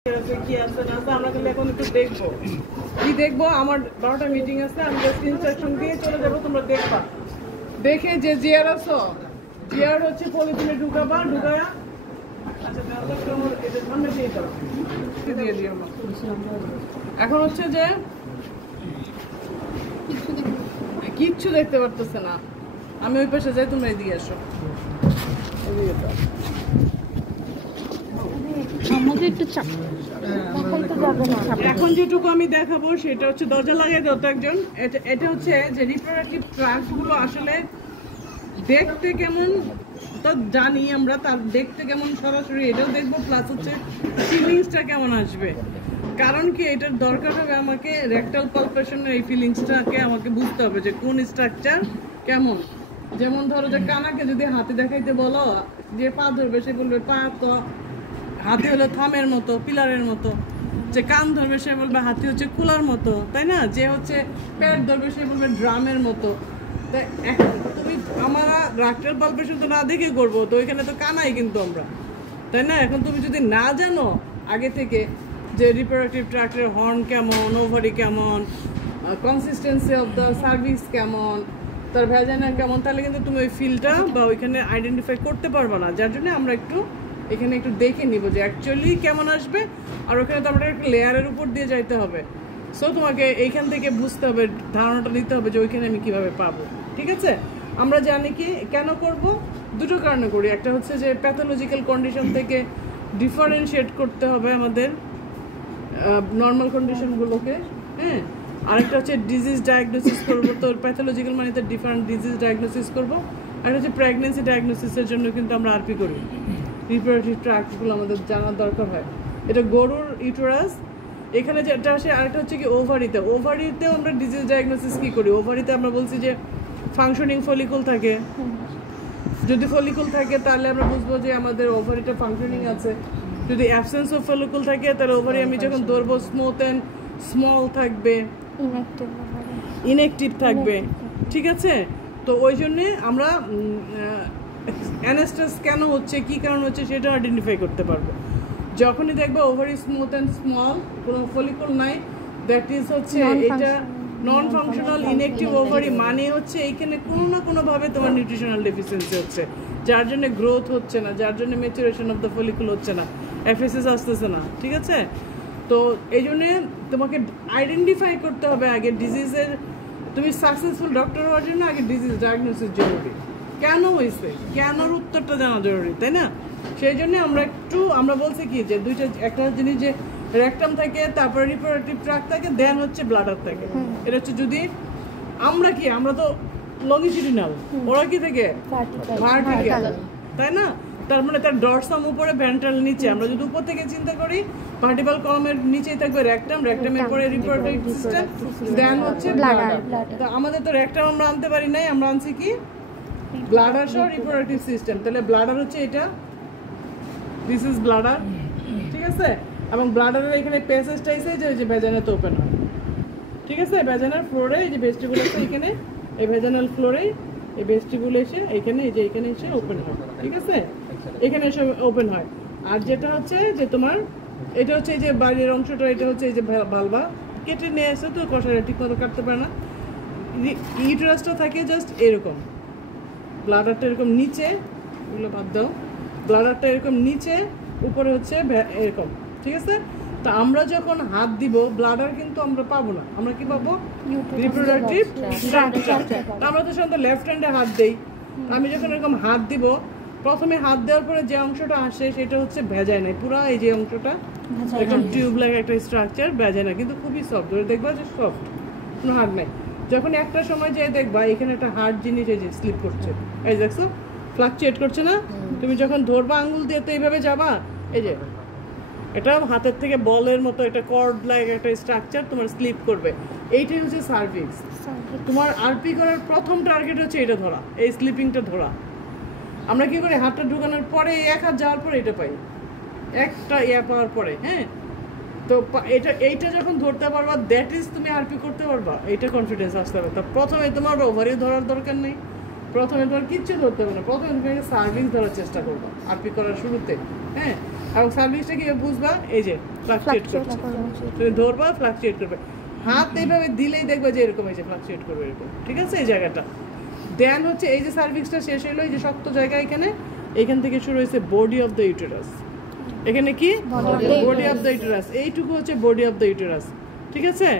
কি আছে না আছে আমরা খালি এখন একটু দেখবো কি দেখবো। আমার 12টা মিটিং আছে, আমি জাস্ট ইনস্ট্রাকশন দিয়ে চলে যাবো, তোমরা দেখবা। দেখে যে জিয়ার আছো, জিয়ার হচ্ছে পলিথিনে ঢুকাবা, ঢুকায়া আচ্ছা এটা সামনে দিয়ে দাও, দিয়ে দিও। এখন হচ্ছে যে কিচ্ছু দেখতে পারতেছে না, আমি ওই পাশে যাই, তোমরা এদিকে আসো। এখন যেটুকু আমি দেখাবো সেটা হচ্ছে দরজা লাগাই দাও তো একজন। এটা হচ্ছে যে রিপ্রোডাক্টিভ ট্রাক গুলো আসলে দেখতে কেমন তো জানি আমরা, তার দেখতে কেমন সরাসরি এটাও দেখবো, প্লাস হচ্ছে ফিলিংসটা কেমন আসবে। কারণ কি এটার দরকার হবে আমাকে রেকটাল পালপেশনের এই ফিলিংসটাকে আমাকে বুঝতে হবে যে কোন স্ট্রাকচার কেমন। যেমন ধরো যে কানাকে যদি হাতে দেখাইতে বলো, যে পা ধরবে সে বলবে পা তো হাতি হলো থামের মতো, পিলারের মতো। যে কান ধরবে সে বলবে হাতি হচ্ছে কুলার মতো, তাই না? যে হচ্ছে পেট ধরবে সে বলবে ড্রামের মতো। তাই এখন তুমি আমরা রেকটাল পালপেশন তো না দেখে করবো, তো ওইখানে তো কানাই কিন্তু আমরা, তাই না? এখন তুমি যদি না জানো আগে থেকে যে রিপ্রোডাক্টিভ ট্র্যাক্টের হর্ন কেমন, ওভারি কেমন, কনসিস্টেন্সি অফ দ্য সার্ভিস কেমন, তার ভ্যাজাইনা কেমন, তাহলে কিন্তু তুমি ওই ফিলটা বা ওইখানে আইডেন্টিফাই করতে পারবে না। যার জন্য আমরা একটু এখানে একটু দেখে নিব যে অ্যাকচুয়ালি কেমন আসবে। আর ওখানে তো আমরা একটা লেয়ারের উপর দিয়ে যাইতে হবে, সো তোমাকে এইখান থেকে বুঝতে হবে, ধারণাটা নিতে হবে যে ওইখানে আমি কিভাবে পাবো। ঠিক আছে? আমরা জানি কি কেন করব, দুটো কারণে করি। একটা হচ্ছে যে প্যাথোলজিক্যাল কন্ডিশন থেকে ডিফারেন্সিয়েট করতে হবে আমাদের নর্মাল কন্ডিশনগুলোকে, হ্যাঁ। আরেকটা হচ্ছে ডিজিজ ডায়াগনোসিস করবো, তো প্যাথোলজিক্যাল মানে তো ডিফারেন্ট ডিজিজ ডায়াগনোসিস করবো। আর হচ্ছে প্রেগনেন্সি ডায়াগনোসিসের জন্য কিন্তু আমরা আরপি করি। রিপ্রোডাক্টিভ ট্র্যাক্টগুলো আমাদের জানার দরকার হয়। এটা গরুর ইউটেরাস, এখানে যেটা আসে। আরেকটা হচ্ছে কি ওভারিতে, ওভারিতেও আমরা ডিজিজ ডায়াগনোসিস কী করি। ওভারিতে আমরা বলছি যে ফাংশনিং ফলিকুল থাকে, যদি ফলিকুল থাকে তাহলে আমরা বুঝবো যে আমাদের ওভারিটা ফাংশনিং আছে। যদি অ্যাবসেন্স অফ ফলিকুল থাকে তাহলে ওভারি আমি যখন ধরবো স্মুথ অ্যান্ড স্মল থাকবে, ইনঅ্যাক্টিভ থাকবে। ঠিক আছে? তো ওই জন্যে আমরা অ্যানাস্টাস কেন হচ্ছে, কী কারণ হচ্ছে সেটা আইডেন্টিফাই করতে পারবো। যখনই দেখবে ওভারি স্মুথ অ্যান্ড স্মল, কোনো ফলিকুল নাই, দ্যাট ইজ হচ্ছে এটা নন ফাংশনাল ইনঅ্যাক্টিভ ওভারি, মানে হচ্ছে এইখানে কোনো না কোনোভাবে তোমার নিউট্রিশনাল ডেফিসিয়েন্সি হচ্ছে, যার জন্য গ্রোথ হচ্ছে না, যার জন্য ম্যাচুরেশন অফ দ্য ফলিকুল হচ্ছে না, এফএসএস আসতেছে না। ঠিক আছে? তো এই জন্যে তোমাকে আইডেন্টিফাই করতে হবে আগে ডিজিজের। তুমি সাকসেসফুল ডক্টর হওয়ার জন্য আগে ডিজিজ ডায়াগনোসিস জরুরি। কেন হয়েছে, কেনর উত্তরটা জানা জরুরি, তাই না? সেই জন্য আমরা বলছি কি যে দুইটা, একটা জিনিস যে রেকটাম থাকে, তারপরে রিপ্রোডাক্টিভ ট্র্যাক্ট থাকে, দেন হচ্ছে ব্লাডার থাকে। এটা হচ্ছে যদি আমরা তো লংজিটিউডিনাল, ওরা কি থেকে ভার্টিক্যাল, তাই না? তার মানে তার ডরসাম উপরে, ভেন্ট্রাল নিচে। আমরা যদি উপর থেকে চিন্তা করি, ভার্টিক্যাল কলামের নিচেই থাকবে রেকটাম, রেকটামের পরে রিপ্রোডাক্টিভ সিস্টেম, দেন হচ্ছে ব্লাডার। তো আমাদের তো রেকটাম আমরা আনতে পারি নাই, আমরা আনছি কি ব্লাডার সহ রিপ্রোডাক্টিভ সিস্টেম। তাহলে ব্লাডার হচ্ছে এটা, দিস ইজ ব্লাডার। ঠিক আছে? এবং ব্লাডারের এখানে প্যাসেজটা এসে যে ভ্যাজাইনাতে ওপেন হয়। ঠিক আছে? ভ্যাজাইনাল ফ্লোরে এই যে ভেস্টিবুল আছে এখানে, এই ভ্যাজাইনাল ফ্লোরে এই ভেস্টিবুল এসে এখানে এই যে এখানে এসে ওপেন হয়। ঠিক আছে? এখানে এসে ওপেন হয়। আর যেটা হচ্ছে যে তোমার এটা হচ্ছে এই যে বাইরের অংশটা, এটা হচ্ছে এই যে ভালভা, কেটে নিয়ে আসে তো কষাটা ঠিক মতো কাটতে পারে না। ইউটেরাসটা থাকে জাস্ট এরকম, ব্লাডারটা এরকম নিচে, এগুলো বাদ দাও, ব্লাডারটা এরকম নিচে, উপরে হচ্ছে এরকম। ঠিক আছে? তো আমরা যখন হাত দিব ব্লাডার কিন্তু আমরা পাবো না, আমরা কি পাবো? Reproductive structure. আমরা তো সাধারণত লেফট হ্যান্ডে হাত দেই। আমি যখন এরকম হাত দিব, প্রথমে হাত দেওয়ার পরে যে অংশটা আসে সেটা হচ্ছে ভ্যাজাইনা, পুরো এই যে অংশটা এরকম টিউব লাইক একটা স্ট্রাকচার, ভ্যাজাইনা কিন্তু খুবই সফট, দেখবা যে সফট, কোনো হার্ড নাই। যখন একটা সময় যে দেখবা এখানে একটা হার্ড জিনিস এই যে স্লিপ করছে, এই দেখছো ফ্লাকচুয়েট করছে না? তুমি যখন ধরবা আঙ্গুল দিয়ে তো এইভাবে যাবা, এই যে এটা হাতের থেকে বলের মতো একটা কর্ড লাইক একটা স্ট্রাকচার তোমার স্লিপ করবে। এইটাই হচ্ছে সার্ভিক্স। তোমার আরপি করার প্রথম টার্গেট হচ্ছে এটা ধরা, এই স্লিপিংটা ধরা। আমরা কি করি, হাতটা ঢুকানোর পরে এক হাত যাওয়ার পরে এটা পাই, একটা পাওয়ার পরে, হ্যাঁ। তো এইটা যখন ধরতে পারবা, দ্যাট ইজ তুমি আরপি করতে পারবা, এইটা কনফিডেন্স আসতে হবে। তা প্রথমে তোমার ওভারি ধরার দরকার নেই, প্রথমে তোমার কিচ্ছু ধরতে হবে না, প্রথমে তুমি সার্ভিস ধরার চেষ্টা করবা আরপি করার শুরুতে, হ্যাঁ। আর সার্ভিসটা কি বুঝবা, এই যে ফ্লাকচুয়েট করছে, তুমি ধরবা ফ্লাকচুয়েট করবে, হাত এইভাবে দিলেই দেখবে যে এরকম এই যে ফ্লাকচুয়েট করবে এরকম, ঠিক আছে এই জায়গাটা। দেন হচ্ছে এই যে সার্ভিসটা শেষ হলো, এই যে শক্ত জায়গা এখান থেকে শুরু হয়েছে বডি অফ দ্য ইউটেরাস। এখানে কি বডি অফ দ্য ইউটেরাস, এইটুকু হচ্ছে বডি অফ দ্য ইউটেরাস, ঠিক আছে।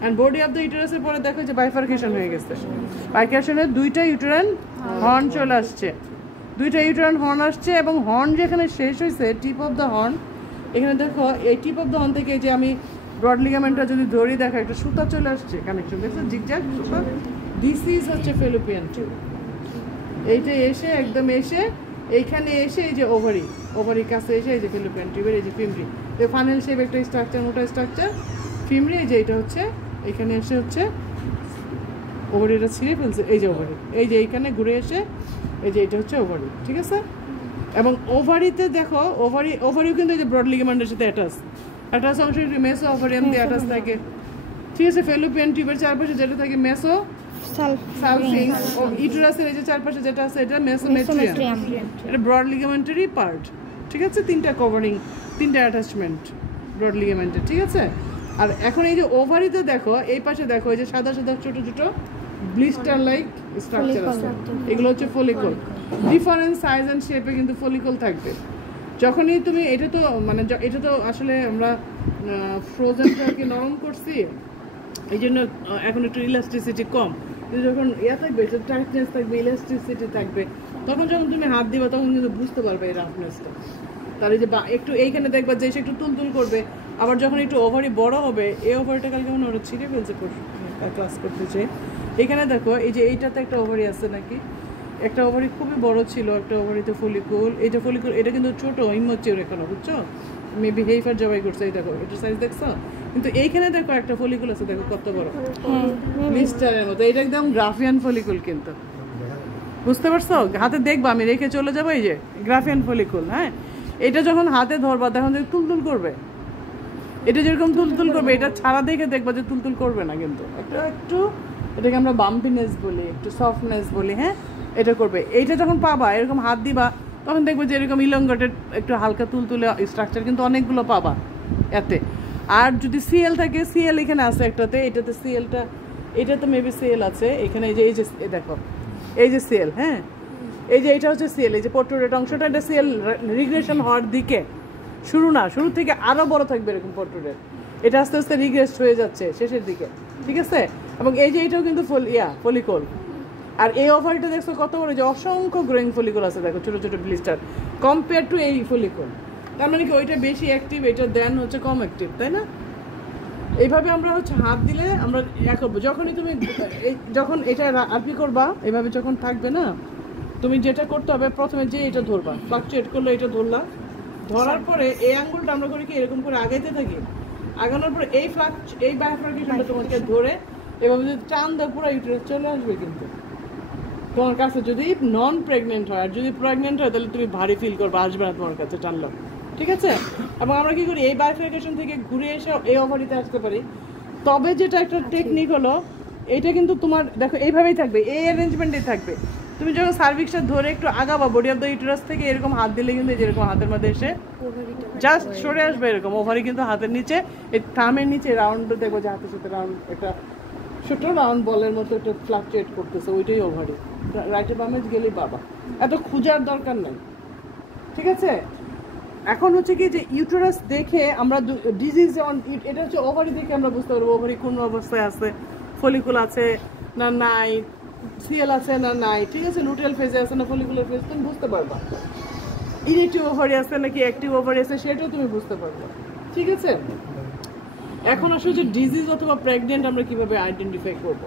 অ্যান্ড বডি অফ দ্য ইউটেরাসের পরে দেখো যে বাইফার্কেশন হয়ে গেছে, বাইফার্কেশনে দুইটা ইউটেরাইন হর্ন চলে আসছে, দুইটা ইউটেরাইন হর্ন আসছে, এবং হর্ন যেখানে শেষ হয়েছে টিপ অফ দ্য হর্ন, এখানে দেখো এই টিপ অফ দ্য হর্ন থেকে যে আমি ব্রড লিগামেন্টটা যদি ধরি, দেখো একটা সুতা চলে আসছে কানেকশন, দেখছো জিগজ্যাগ সুতা, দিস ইজ হচ্ছে ফেলোপিয়ান টিউব। এইটা এসে একদম এসে এইখানে এসে এই যে ওভারির কাছে এসে এই যে ফেলোপিয়ান টিউবের এই যে ফিমরি, এই ফানেল শেপ একটা স্ট্রাকচার, মোটা স্ট্রাকচার ফিমরি, এই যে এটা হচ্ছে এখানে এসে হচ্ছে ওভারিটা ছিঁড়ে ফেলছে, এই যে ওভারি, এই যে এইখানে ঘুরে এসে এই যে এটা হচ্ছে ওভারি, ঠিক আছে। এবং ওভারিতে দেখো ওভারিও কিন্তু এই যে ব্রড লিগামেন্টের সাথে অ্যাটাচ অংশ মেসো ওভারিয়াম দিয়ে অ্যাটাচ থাকে, ঠিক আছে। ফেলোপিয়ান টিউবের চারপাশে যেটা থাকে মেসো সালফিংস, ও ইউটেরাসের এই যে চারপাশে যেটা আছে এটা মেসোমেট্রিয়াম, এটা ব্রড লিগামেন্টারি পার্ট, ঠিক আছে। তিনটা কভারিং, তিনটা অ্যাটাচমেন্ট ব্রড লিগামেন্টের, ঠিক আছে। আর এখন এই যে ওভারিতে দেখো এই পাশে দেখো এই যে সাদা সাদা ছোট ছোট ব্লিস্টার লাইক স্ট্রাকচার আছে, এগুলো হচ্ছে ফলিকল। ডিফারেন্ট সাইজ অ্যান্ড শেপে কিন্তু ফলিকল থাকবে। যখনই তুমি এটা তো আসলে আমরা ফ্রোজেনটাকে নরম করছি, এই জন্য এখন একটু ইলাস্টিসিটি কম, যখন থাকবে টাইটনেস থাকবে, ইলাস্টিসিটি থাকবে, তখন যখন তুমি হাত দিবা তখন কিন্তু বুঝতে পারবে এই রাফনেসটা। তার এই যে একটু এইখানে দেখবা যে সে একটু তুলতুল করবে, আবার যখন একটু ওভারি বড় হবে, এই ওভারিটা কালকে মনে ওরা ছিঁড়ে ফেলছে ক্লাস করতেছে, এখানে দেখো এই যে এইটাতে একটা ওভারি আছে নাকি, একটা ওভারি খুবই বড় ছিল, একটা ওভারিতে ফলিকুল, এটা ফলিকুল এটা কিন্তু ছোট ইম্যাচিউর এখনো, বুঝছো, মেবি হেইফার জবাই করছে, এই দেখো এটা সাইজ দেখছো, কিন্তু এইখানে দেখো একটা ফলিকুল আছে, দেখো কত বড় মিস্টারের মতো, এটা একদম গ্রাফিয়ান ফলিকুল, কিন্তু বুঝতে পারছো, হাতে দেখবা আমি রেখে চলে যাবো, এই যে গ্রাফিয়ান ফলিকুল। হ্যাঁ, এটা যখন হাতে ধরবা তখন তুলতুল করবে, এটা যেরকম তুলতুল করবে, এটা ছাড়া দেখে দেখবা যে তুলতুল করবে না, কিন্তু একটু এটাকে আমরা বাম্পিনেস বলি, একটু সফটনেস বলি, হ্যাঁ এটা করবে। এইটা যখন পাবা এরকম হাত দিবা তখন দেখবো যে এরকম ইলঙ্গেটেড একটু হালকা তুলতুলে স্ট্রাকচার কিন্তু অনেকগুলো পাবা এতে। আর যদি সিএল থাকে, সিএল এখানে আছে একটাতে, এটাতে সিএলটা, এটাতে মেবি সিএল আছে এখানে, এই যে দেখো এই যে সিএল, হ্যাঁ এই যে এটা হচ্ছে সিএল, এই যে পোর্ট্রেট অংশটা, এটা সিএল রিগ্রেশন হওয়ার দিকে, শুরু থেকে আরো বড় থাকবে এরকম পোর্ট্রেট, এটা আস্তে আস্তে রিগ্রেস হয়ে যাচ্ছে শেষের দিকে, ঠিক আছে। এবং এই যে এটাও কিন্তু ফলিকল, আর এই ওভারিটা দেখছো কত বড়, যে অসংখ্য গ্রোয়িং ফলিকল আছে, দেখো ছোট ছোট ব্লিস্টার, কম্পেয়ার টু এই ফলিকল, তার মানে কি ওইটা বেশি অ্যাক্টিভ, এটা দেন হচ্ছে কম অ্যাক্টিভ, তাই না। এইভাবে আমরা হচ্ছে হাত দিলে আমরা করবো, যখনই তুমি যখন এটা আরপি করবা এইভাবে যখন থাকবে না, তুমি যেটা করতে হবে প্রথমে যে এটা ধরবা, ফ্লাকচুয়েট করলে এটা ধরলা, ধরার পরে এই আঙ্গুলটা আমরা করি কি এরকম করে আগাইতে থাকি, আগানোর পরে এই বাইফার্কেশনটা তোমাকে ধরে এভাবে যদি টান দেয় পুরো ইউটেরাস চলে আসবে, কিন্তু তোমার কাছে যদি নন প্রেগনেন্ট হয়, আর যদি প্রেগনেন্ট হয় তাহলে তুমি ভারী ফিল করবে, আসবে না তোমার কাছে টানলাম, ঠিক আছে। এবং আমরা কি করি এই বাইফার্কেশন থেকে ঘুরে এসে এই ওভারিতে আসতে পারি। তবে যেটা একটা টেকনিক হলো, এটা কিন্তু তোমার দেখো এইভাবেই থাকবে, এই অ্যারেঞ্জমেন্টেই থাকবে, তুমি যখন সার্ভিক্সটা ধরে একটু আগাবা বডি অফ দ্য ইউটেরাস থেকে এরকম হাত দিলে কিন্তু যেরকম হাতের মধ্যে এসে জাস্ট সরে আসবে এরকম ওভারি, কিন্তু হাতের নিচে এই থামের নিচে রাউন্ড দেখবো যে হাতের সাথে রাউন্ড একটা ছোট রাউন্ড বলের মতো একটা ফ্লাকচুয়েট করতেছে, ওইটাই ওভারি। রাইটে বামে গেলেই বাবা, এত খুঁজার দরকার নেই, ঠিক আছে। এখন হচ্ছে কি যে ইউটেরাস দেখে আমরা ডিজিজ, যেমন এটা হচ্ছে ওভারি দেখে আমরা বুঝতে পারবো ওভারি কোন অবস্থায় আছে, ফলিকুল আছে না নাই, সিএল আছে না নাই, ঠিক আছে, লুটেল ফেজে আছে না ফলিকুলার ফেজ, তুমি বুঝতে পারবা। ইনঅ্যাক্টিভ ওভারি আছে নাকি অ্যাক্টিভ ওভারি আছে সেটাও তুমি বুঝতে পারবে, ঠিক আছে। এখন আসলে যে ডিজিজ অথবা প্রেগনেন্ট আমরা কিভাবে আইডেন্টিফাই করব।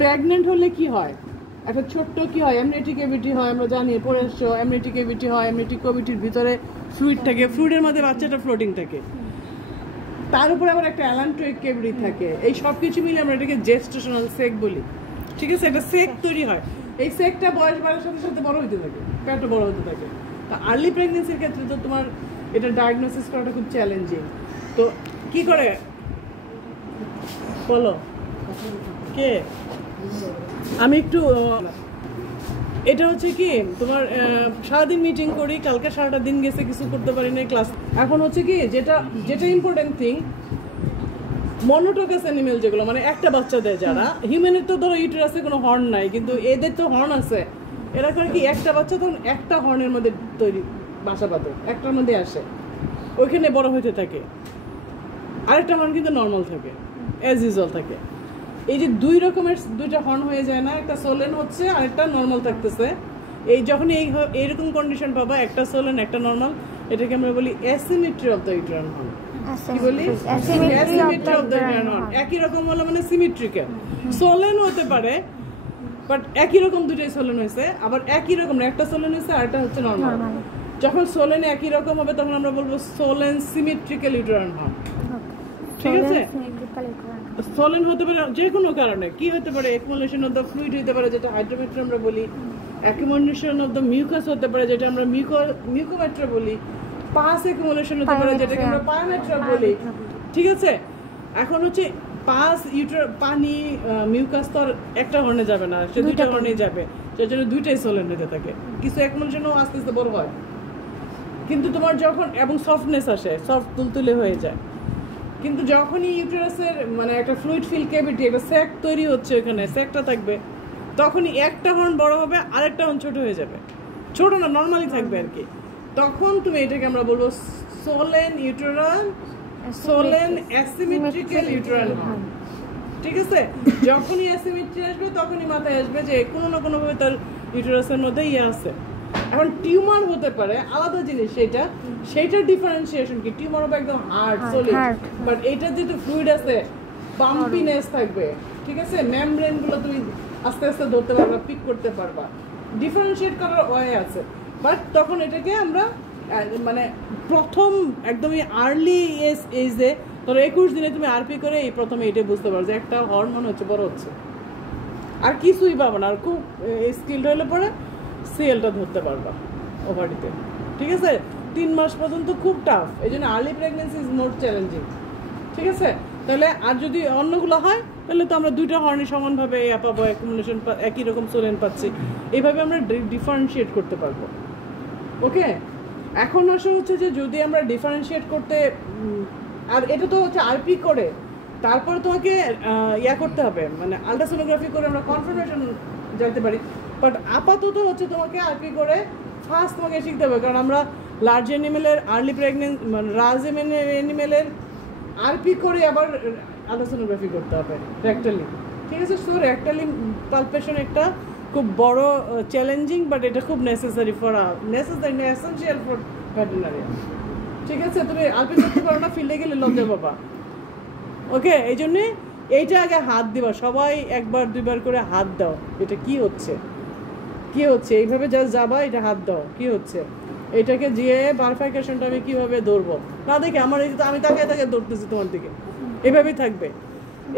প্রেগনেন্ট হলে কি হয়, একটা ছোট্ট কি হয়, অ্যামনিওটিক ক্যাভিটি হয়, আমরা জানি পড়ে আসছো, অ্যামনিওটিক ক্যাভিটি হয়, অ্যামনিওটিক ক্যাভিটির ভিতরে ফ্লুইড থাকে, ফ্লুইডের মধ্যে বাচ্চাটা ফ্লোটিং থাকে, তার উপরে আবার একটা অ্যালান্ট্রয়েড ক্যাভিটি থাকে, এই সব কিছু মিলে আমরা এটাকে জেস্টেশনাল সেক বলি, ঠিক আছে। একটা সেক তৈরি হয়, এই সেকটা বয়স বাড়ার সাথে সাথে বড় হতে থাকে, পেটও বড় হতে থাকে। তা আর্লি প্রেগনেন্সির ক্ষেত্রে তো তোমার এটা ডায়াগনোসিস করাটা খুব চ্যালেঞ্জিং। তো কি করে বলো, কে আমি একটু এটা হচ্ছে কি তোমার সারাদিন মিটিং করি, কালকে সারাটা দিন গেছে, কিছু করতে পারি না ক্লাস। এখন হচ্ছে কি যেটা ইম্পর্টেন্ট থিং, মনোটোকাস অ্যানিমেল যেগুলো মানে একটা বাচ্চা দেয় যারা, হিউম্যানের তো ধরো ইউটেরাসে কোনো হর্ন নাই, কিন্তু এদের তো হর্ন আছে। এরা করে কি একটা বাচ্চা তখন একটা হর্নের মধ্যে বাসা বাঁধে, একটার মধ্যে আসে, ওইখানে বড় হইতে থাকে। আরেকটা হর্ন কিন্তু নর্মাল থাকে, অ্যাজ ইউজুয়াল থাকে। এই যে দুই রকমের দুইটা হর্ন হয়ে যায় না, একটা সোলেন হচ্ছে আর একটা নর্মাল থাকতেছে। এই যখন এইরকম কন্ডিশন পাবা, একটা সোলেন একটা নর্মাল, এটাকে আমরা বলি asymmetry of the uterine horn. কি বলি? Asymmetry of the uterine horn. একই রকম হলো মানে সিমেট্রিক্যাল। সোলেন হতে পারে, বাট একই রকম দুটোই সোলেন হয়েছে, আবার একই রকম একটা সোলেন হয়েছে আর একটা হচ্ছে নর্মাল। যখন সোলেন একই রকম হবে তখন আমরা বলবো সোলেন সিমেট্রিক্যাল ইউটেরাইন হর্ন। ঠিক আছে? সোলেন হতে পারে যে কোনো কারণে, কি হতে পারে? অ্যাকুমুলেশন অফ দ্য ফ্লুইড হতে পারে, যেটা হাইড্রোমেট্রি আমরা বলি। অ্যাকুমুলেশন অফ দ্য মিউকাস হতে পারে, যেটা আমরা মিউকোমেট্রি বলি। পাস অ্যাকুমুলেশন হতে পারে, যেটাকে আমরা পায়োমেট্রি বলি। ঠিক আছে? এখন হচ্ছে পাস পানি মিউকাস তো আর একটা হর্নে যাবে না, সে দুইটা হর্নে যাবে, যার জন্য দুইটাই সোলেন হতে থাকে। কিছু অ্যাকুমুলেশনও আস্তে আস্তে বড় হয়, কিন্তু তোমার যখন এবং সফটনেস আসে, সফট তুলতুলে হয়ে যায়। কিন্তু যখনই ইউটেরাসের মানে একটা ফ্লুইড ফিল ক্যাভিটি, একটা স্যাক তৈরি হচ্ছে, ওখানে স্যাকটা থাকবে, তখনই একটা হর্ন বড় হবে, আরেকটা হর্ন ছোট হয়ে যাবে। ছোট না, নর্মালি থাকবে আর কি। তখন তুমি এটাকে আমরা বলবো সোলেন ইউটেরাইন, সোলেন অ্যাসিমেট্রিক্যাল ইউটেরাইন হর্ন। ঠিক আছে? যখনই অ্যাসিমেট্রি আসবে তখনই মাথায় আসবে যে কোনো না কোনোভাবে তার ইউটেরাসের মধ্যে আছে। এখন টিউমার হতে পারে আলাদা জিনিস, সেইটার ডিফারেন্সিয়েশন কি? টিউমার হবে একদম হার্ড সলিড, বাট এইটা যেহেতু ফ্লুইড আছে, বাম্পিনেস থাকবে। ঠিক আছে? মেমব্রেন গুলো তুমি আস্তে আস্তে ধরতে পারবা, পিক করতে পারবা, ডিফারেন্সিয়েট করার ওয়ে আছে। বাট তখন এটাকে আমরা মানে প্রথম একদমই আর্লি এজে, ধরো 21 দিনে তুমি আরপি করে এই প্রথমে এটা বুঝতে পারো যে একটা হরমোন হচ্ছে বড় হচ্ছে, আর কিছুই পাবো না। আর খুব স্কিলড হলে পরে সিএলটা ধরতে পারবা ওভারিতে। ঠিক আছে? 3 মাস পর্যন্ত খুব টাফ, এই জন্য early pregnancy is more challenging. ঠিক আছে? তাহলে আর যদি অন্যগুলো হয় তাহলে তো আমরা দুইটা হর্নে সমানভাবে পাবো, অ্যাকুমুলেশন একই রকম সোলেন পাচ্ছি, এইভাবে আমরা ডিফারেন্সিয়েট করতে পারবো। ওকে, এখন আসা হচ্ছে যে যদি আমরা ডিফারেন্সিয়েট করতে, আর এটা তো হচ্ছে আরপি করে তারপরে তোমাকে করতে হবে, মানে আলট্রাসোনোগ্রাফি করে আমরা কনফার্মেশন যাইতে পারি। বাট আপাতত হচ্ছে তোমাকে আরপি করে ফার্স্ট তোমাকে শিখতে হবে, কারণ আমরা লার্জ অ্যানিমেলের আর্লি প্রেগনেন্ট মানে রাজ অ্যানিমেলের আরপি করে আবার আলট্রাসোনোগ্রাফি করতে হবে রেক্টালি। ঠিক আছে? সো রেক্টালি পালপেশন একটা খুব বড় চ্যালেঞ্জিং, বাট এটা খুব নেসেসারি এসেনশিয়াল ফর ভেটেরিনারি। ঠিক আছে? তুমি আরপি করতে পারো না, ফিল্ডে গেলে লজ্জা পাবা। ওকে, এই জন্যে এইটা আগে হাত দিবা, সবাই একবার দুইবার করে হাত দাও, এটা কি হচ্ছে এইভাবে যা যাবা, এটা হাত দাও কি হচ্ছে, এটাকে যে বারফাইকেশনটা আমি কীভাবে ধরবো না দেখে আমার এই আমি তাকে ধরতেছি তোমার দিকে, এভাবেই থাকবে।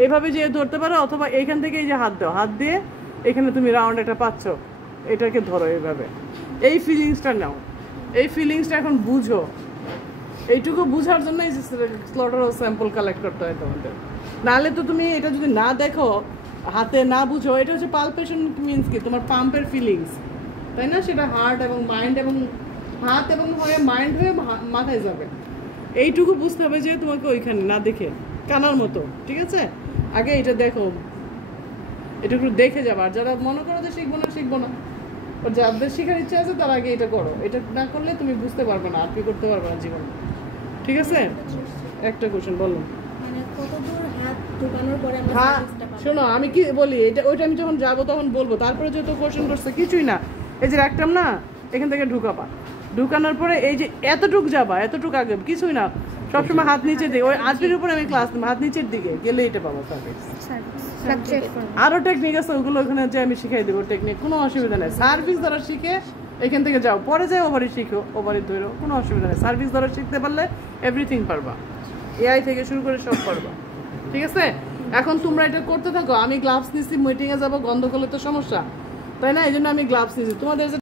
এভাবে যে ধরতে পারো, অথবা এইখান থেকে এই যে হাত দাও, হাত দিয়ে এখানে তুমি রাউন্ড একটা পাচ্ছ, এটাকে ধরো এইভাবে, এই ফিলিংসটা নাও, এই ফিলিংসটা এখন বুঝো। এইটুকু বুঝার জন্য এই স্লটার স্যাম্পল কালেক্ট করতে হয় তোমাদের। নাহলে তো তুমি এটা যদি না দেখো, হাতে না বুঝো, এটা হচ্ছে পালপেশন মিনস কি তোমার পাম্পের ফিলিংস, তাই না? সেটা হার্ট এবং মাইন্ড এবং হাত এবং হয়ে মাইন্ড হয়ে মাথায় যাবে। এইটুকু বুঝতে হবে যে তোমাকে ওইখানে না দেখে কানার মতো। ঠিক আছে? আগে এটা দেখো, এটা একটু দেখে যাবে। আর যারা মনে করো যে শিখবো না, যাদের শেখার ইচ্ছা আছে তার আগে এটা করো। এটা না করলে তুমি বুঝতে পারবে না, আরপি করতে পারবে না জীবনে। ঠিক আছে? একটা কোশ্চেন বলো। হ্যাঁ শোনো, আমি কি বলি, ওইটা আমি যখন যাবো তখন বলবো। তারপরে যেহেতু কোশ্চেন করছে কিছুই না, এই যে রাখতাম না, এখান থেকে ঢুকানোর পরে এই যে এতটুক যাবা, এতটুক আগে কিছুই না, সবসময় হাত নিচের দিকে, ওই আরপির উপরে আমি ক্লাস নেবো, হাত নিচের দিকে গেলে এটা পাবো। আরো টেকনিক আছে, ওগুলো ওখানে যে আমি শিখাই দেবো টেকনিক, কোনো অসুবিধা নেই। সার্ভিস ধরা শিখে এখান থেকে যাও, পরে যাই ওভারি শিখো, ওভারি ধরো, কোনো অসুবিধা নেই। সার্ভিস ধরা শিখতে পারলে এভরিথিং পারবা, এআই থেকে শুরু করে সব পারবা। ঠিক আছে? এখন তোমরা এটা করতে থাকো, আমি গ্লাভস নিচ্ছি, মিটিংয়ে যাবো, গন্ধ করলে তো সমস্যা, তাই না? এই জন্য আমি গ্লাভস নিচ্ছি তোমাদের।